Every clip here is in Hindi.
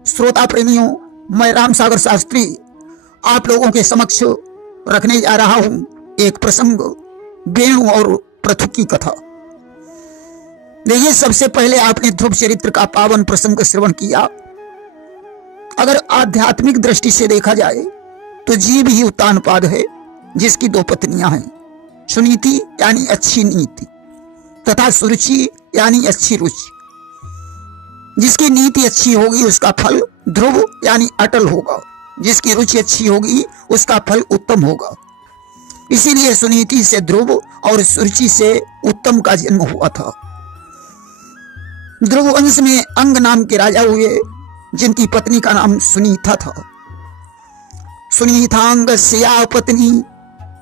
श्रोता प्रेमियों, मैं राम सागर शास्त्री आप लोगों के समक्ष रखने जा रहा हूं एक प्रसंग, वेणु और पृथु की कथा। देखिए, सबसे पहले आपने ध्रुव चरित्र का पावन प्रसंग श्रवण किया। अगर आध्यात्मिक दृष्टि से देखा जाए तो जीव ही उत्तानपाद है, जिसकी दो पत्नियां हैं, सुनीति यानी अच्छी नीति तथा सुरुचि यानी अच्छी रुचि। जिसकी नीति अच्छी होगी उसका फल ध्रुव यानी अटल होगा, जिसकी रुचि अच्छी होगी उसका फल उत्तम होगा। इसीलिए सुनीति से ध्रुव और सुरुचि से उत्तम का जन्म हुआ था। ध्रुव वंश में अंग नाम के राजा हुए, जिनकी पत्नी का नाम सुनीता था। सुनीतांगस्या पत्नी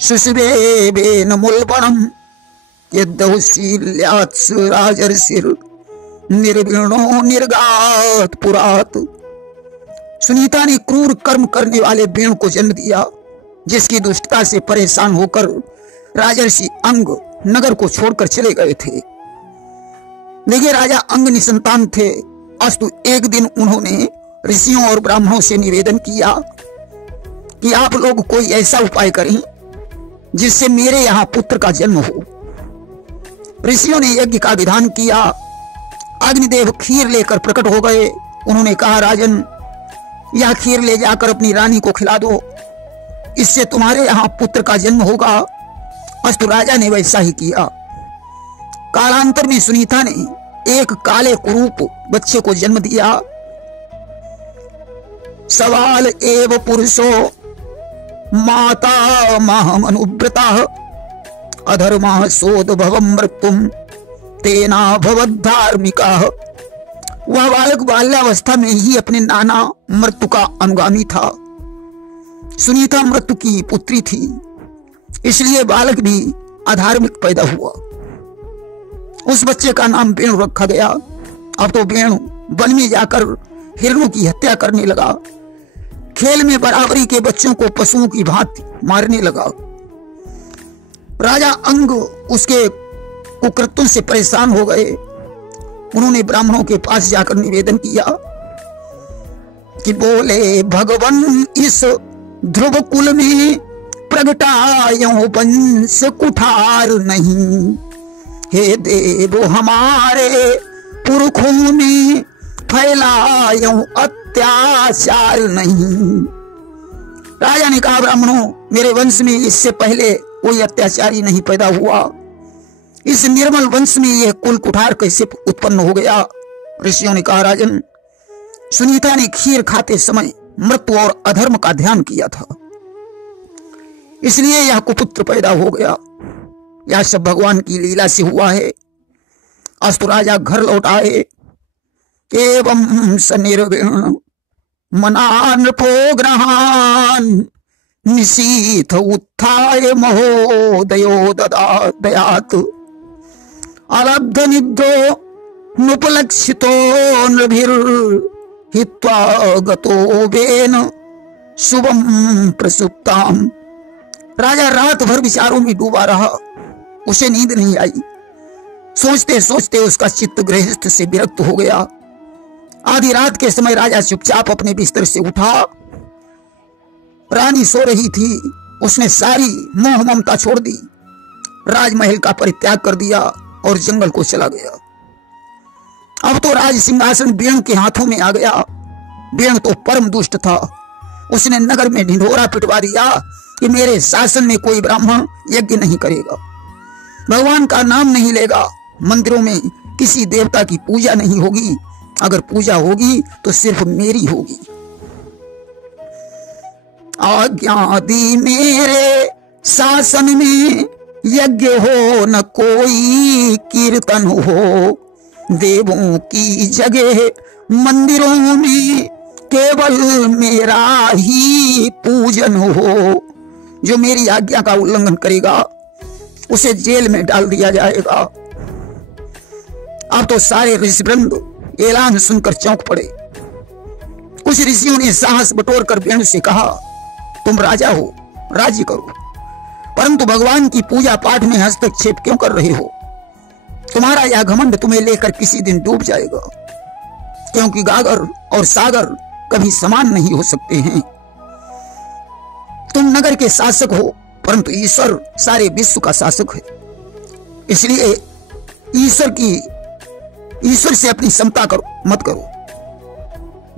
सुषुवेन मूलबणम यद्दौशील्यात्स राजर्षिर निर्विणो निर्गात पुरात। सुनीता ने क्रूर कर्म करने वाले वेणु को जन्म दिया, जिसकी दुष्टता से परेशान होकर राजर्षि अंग नगर को छोड़कर चले गए थे। देखिए, राजा अंग निसंतान थे, अस्तु एक दिन उन्होंने ऋषियों और ब्राह्मणों से निवेदन किया कि आप लोग कोई ऐसा उपाय करें जिससे मेरे यहां पुत्र का जन्म हो। ऋषियों ने यज्ञ का विधान किया। अग्निदेव खीर लेकर प्रकट हो गए। उन्होंने कहा, राजन, यह खीर ले जाकर अपनी रानी को खिला दो, इससे तुम्हारे यहां पुत्र का जन्म होगा। अस्तु राजा ने वैसा ही किया। कालांतर में सुनीता ने एक काले कुरूप बच्चे को जन्म दिया। सवाल एव पुरुषो माता महमनुव्रता अधर्मा सोद भवम मृत्युम तेना भवद्धार्मिका। वह बालक बाल्यावस्था में ही अपने नाना मृत्यु का अनुगामी था। सुनीता मृत्यु की पुत्री थी, इसलिए बालक भी अधार्मिक पैदा हुआ। उस बच्चे का नाम वेणु रखा गया। अब तो वेणु वन में जाकर हिरणों की हत्या करने लगा। खेल में बराबरी के बच्चों को पशुओं की भांति मारने लगा। राजा अंग उसके कुकृत्यों से परेशान हो गए। उन्होंने ब्राह्मणों के पास जाकर निवेदन किया कि बोले, भगवान इस ध्रुव कुल में प्रगटायो वंश कुठार नहीं, हे देव हमारे पुरखों में फैलायो अत्याचार नहीं। राजा ने कहा, ब्राह्मणों, मेरे वंश में इससे पहले कोई अत्याचारी नहीं पैदा हुआ। इस निर्मल वंश में यह कुल कुठार कैसे उत्पन्न हो गया? ऋषियों ने कहा, राजन, सुनीता ने खीर खाते समय मृत्यु और अधर्म का ध्यान किया था, इसलिए यह कुपुत्र पैदा हो गया। यह सब भगवान की लीला से हुआ है। अस्तु राजा घर लौट आए। एवं स निर्विण मनानृपो ग्रहान निशीथ उत्थाय महोदयो दयात अलब्ध निद्रो नुपलक्षितो नृभिर हित्वा गतो वेन शुभम प्रसुप्ताम। राजा रात भर विचारों में डूबा रहा। उसे नींद नहीं आई। सोचते सोचते उसका चित्त गृहस्थ से विरक्त हो गया। आधी रात के समय राजा चुपचाप अपने बिस्तर से उठा। रानी सो रही थी। उसने सारी मोह ममता छोड़ दी, राजमहल का परित्याग कर दिया और जंगल को चला गया। अब तो राज सिंहासन वेणु के हाथों में आ गया। वेणु तो परम दुष्ट था। उसने नगर में ढिंढोरा पिटवा दिया कि मेरे शासन में कोई ब्राह्मण यज्ञ नहीं करेगा, भगवान का नाम नहीं लेगा, मंदिरों में किसी देवता की पूजा नहीं होगी, अगर पूजा होगी तो सिर्फ मेरी होगी। आज्ञा दी मेरे शासन में यज्ञ हो न कोई कीर्तन हो, देवों की जगह मंदिरों में केवल मेरा ही पूजन हो। जो मेरी आज्ञा का उल्लंघन करेगा उसे जेल में डाल दिया जाएगा। अब तो सारे ऋषिवृंद ऐलान सुनकर चौंक पड़े। कुछ ऋषियों ने साहस बटोरकर वेणु से कहा, तुम राजा हो, राज्य करो, परंतु भगवान की पूजा पाठ में हस्तक्षेप क्यों कर रहे हो? तुम्हारा यह घमंड तुम्हें लेकर किसी दिन डूब जाएगा, क्योंकि गागर और सागर कभी समान नहीं हो सकते हैं। तुम नगर के शासक हो, परंतु ईश्वर सारे विश्व का शासक है। इसलिए ईश्वर से अपनी समता करो मत करो।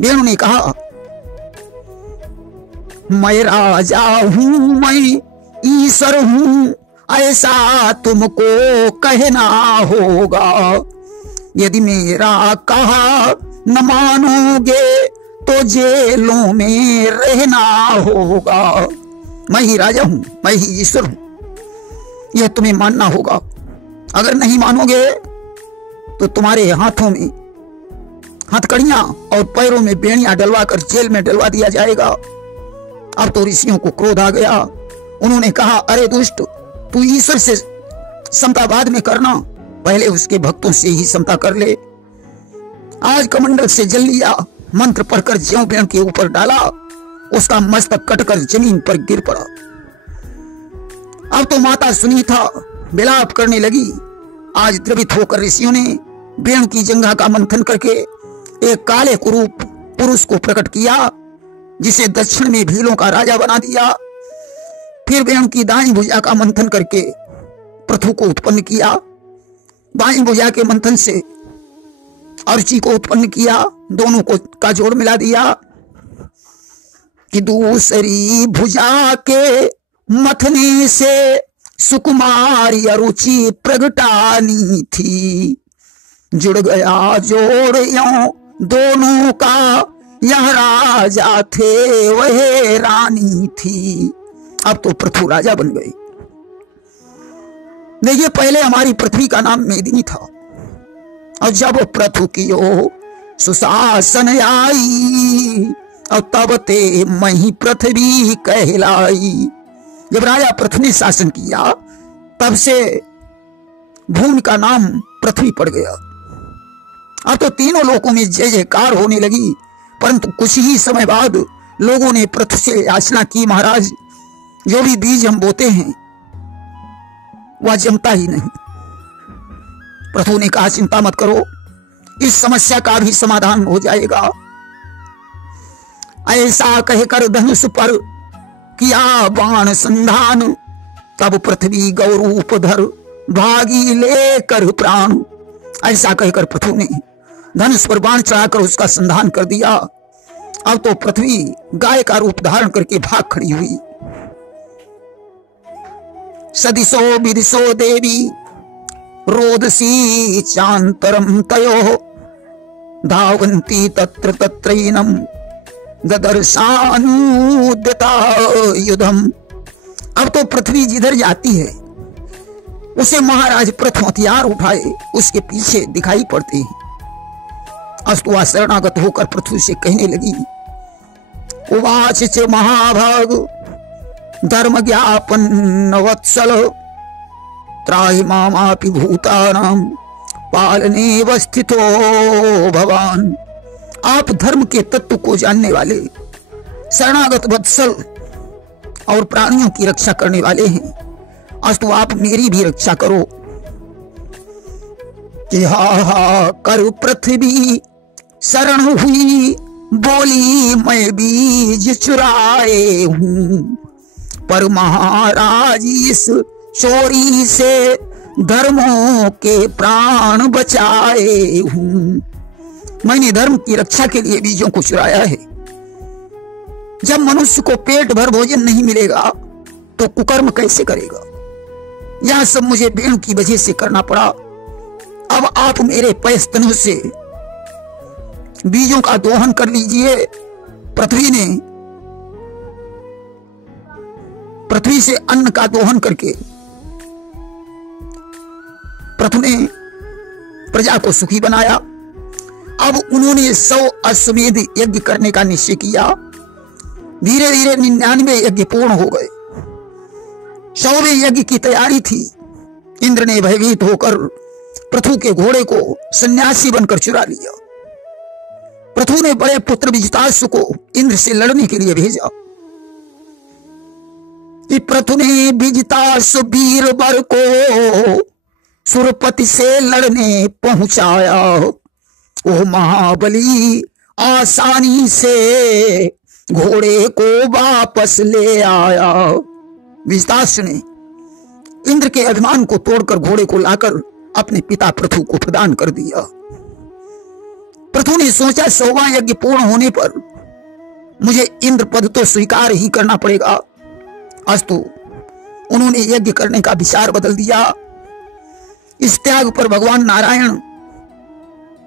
वेणु ने कहा, मैं राजा हूं, मैं ईश्वर हूं, ऐसा तुमको कहना होगा। यदि मेरा कहा न मानोगे तो जेलों में रहना होगा। मैं ही राजा हूं, मैं ही ईश्वर हूं, यह तुम्हें मानना होगा। अगर नहीं मानोगे तो तुम्हारे हाथों में हथकड़ियां और पैरों में बेड़ियां डलवाकर जेल में डलवा दिया जाएगा। अब तो ऋषियों को क्रोध आ गया। उन्होंने कहा, अरे दुष्ट, तू ईश्वर से समता बाद में करना, पहले उसके भक्तों से ही समता कर ले। आज कमंडल से जल लिया, मंत्र पढ़कर ज्यों पेड़ के ऊपर डाला, उसका मस्तक कटकर जमीन पर गिर पड़ा। अब तो माता सुनीता विलाप करने लगी। आज द्रवित होकर ऋषियों ने वेणु की जंघा का मंथन करके एक काले कुरूप पुरुष को प्रकट किया, जिसे दक्षिण में भीलों का राजा बना दिया। फिर वेणु की दाईं भुजा का मंथन करके पृथु को उत्पन्न किया। बाईं भुजा के मंथन से अर्ची को उत्पन्न किया। दोनों को का जोड़ मिला दिया कि दूसरी भुजा के मथने से सुकुमारी अरुचि प्रगटानी थी। जुड़ गया जोड़ यों दोनों का, यह राजा थे वह रानी थी। अब तो पृथु राजा बन गई। देखिए, पहले हमारी पृथ्वी का नाम मेदिनी था, और जब पृथु की ओ सुशासन आई, और तब ते मही पृथ्वी कहलाई। जब राजा पृथु ने शासन किया, तब से भूमि का नाम पृथ्वी पड़ गया। अब तो तीनों लोकों में जय जयकार होने लगी। परंतु कुछ ही समय बाद लोगों ने पृथु से याचना की, महाराज, जो भी बीज हम बोते हैं वह जमता ही नहीं। पृथु ने कहा, चिंता मत करो, इस समस्या का भी समाधान हो जाएगा। ऐसा कहकर धनुष पर किया बाण संधान, तब पृथ्वी गौरूप धर भागी लेकर प्राण। ऐसा कहकर पृथु ने धनुष पर बाण चढ़ाकर उसका संधान कर दिया। अब तो पृथ्वी गाय का रूप धारण करके भाग खड़ी हुई। सदिशो विदिशो देवी रोदसी चांतरम तयो, धावन्ती तत्र तत्रैनम ददर्शानुद्यता युधम। अब तो पृथ्वी जिधर जाती है उसे महाराज पृथु हथियार उठाए उसके पीछे दिखाई पड़ते हैं। अस्तुआ शरणागत होकर पृथु से कहने लगी, उवाच च महाभाग धर्म ज्ञापन वत्सल, त्राहि मामापि भूतानां पालने वस्थितो भवान। आप धर्म के तत्व को जानने वाले, शरणागत वत्सल और प्राणियों की रक्षा करने वाले हैं, अस्तु आप मेरी भी रक्षा करो। कि हा कर पृथ्वी शरण हुई, बोली मैं बीज चुराए हूं, पर महाराज इस चोरी से धर्मों के प्राण बचाए हूं। मैंने धर्म की रक्षा के लिए बीजों को चुराया है। जब मनुष्य को पेट भर भोजन नहीं मिलेगा तो कुकर्म कैसे करेगा? यह सब मुझे वेणु की वजह से करना पड़ा। अब आप मेरे पैस्तनों से बीजों का दोहन कर लीजिए। पृथ्वी से अन्न का दोहन करके पृथु ने प्रजा को सुखी बनाया। अब उन्होंने 100 अश्वमेध यज्ञ करने का निश्चय किया। धीरे धीरे 99 यज्ञ पूर्ण हो गए। 100वें यज्ञ की तैयारी थी। इंद्र ने भयभीत होकर पृथु के घोड़े को सन्यासी बनकर चुरा लिया। पृथु ने बड़े पुत्र विजिताश्व को इंद्र से लड़ने के लिए भेजा। कि पृथु ने विजिताश्व वीरवर को सुरपति से लड़ने पहुंचाया। ओ महाबली आसानी से घोड़े को वापस ले आया। विजताश्व ने इंद्र के अभिमान को तोड़कर घोड़े को लाकर अपने पिता पृथु को प्रदान कर दिया। पृथु ने सोचा 100वां यज्ञ पूर्ण होने पर मुझे इंद्र पद तो स्वीकार ही करना पड़ेगा। अस्तु उन्होंने यज्ञ करने का विचार बदल दिया। इस त्याग पर भगवान नारायण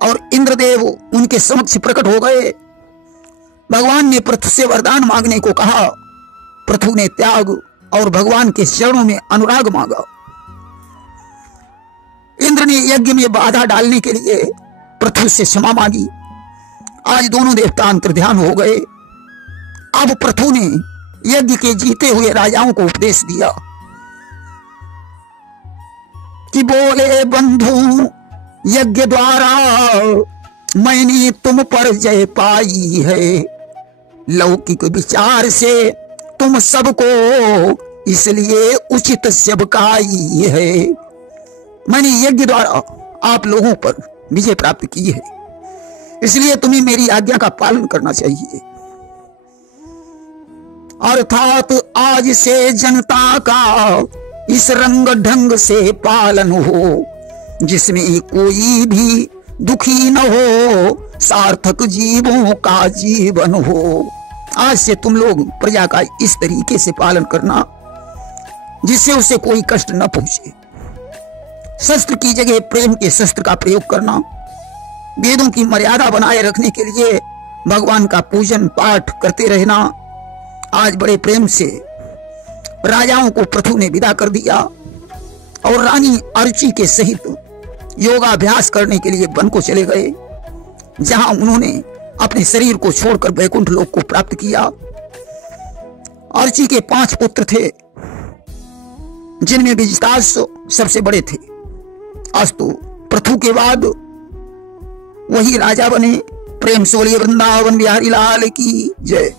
और इंद्रदेव उनके समक्ष प्रकट हो गए। भगवान ने पृथु से वरदान मांगने को कहा। पृथु ने त्याग और भगवान के चरणों में अनुराग मांगा। इंद्र ने यज्ञ में बाधा डालने के लिए पृथु से क्षमा मांगी। आज दोनों देवता अंतर्ध्यान हो गए। अब पृथु ने यज्ञ के जीते हुए राजाओं को उपदेश दिया कि बोले बंधु, यज्ञ द्वारा मैंने तुम पर जय पाई है। लौकिक विचार से तुम सबको इसलिए उचित सेवकाई है। मैंने यज्ञ द्वारा आप लोगों पर विजय प्राप्त की है, इसलिए तुम्हें मेरी आज्ञा का पालन करना चाहिए। अर्थात आज से जनता का इस रंग ढंग से पालन हो, जिसमें कोई भी दुखी न हो, सार्थक जीवों का जीवन हो। आज से तुम लोग प्रजा का इस तरीके से पालन करना जिससे उसे कोई कष्ट न पहुंचे। शस्त्र की जगह प्रेम के शस्त्र का प्रयोग करना, वेदों की मर्यादा बनाए रखने के लिए भगवान का पूजन पाठ करते रहना। आज बड़े प्रेम से राजाओं को पृथु ने विदा कर दिया और रानी अर्ची के सहित योगाभ्यास करने के लिए वन को चले गए, जहां उन्होंने अपने शरीर को छोड़कर वैकुंठ लोक को प्राप्त किया। अर्ची के 5 पुत्र थे, जिनमें विजिताश्व सबसे बड़े थे। अस्तु पृथु के बाद वही राजा बने। प्रेम से बोलिए वृंदावन बिहारी लाल की जय।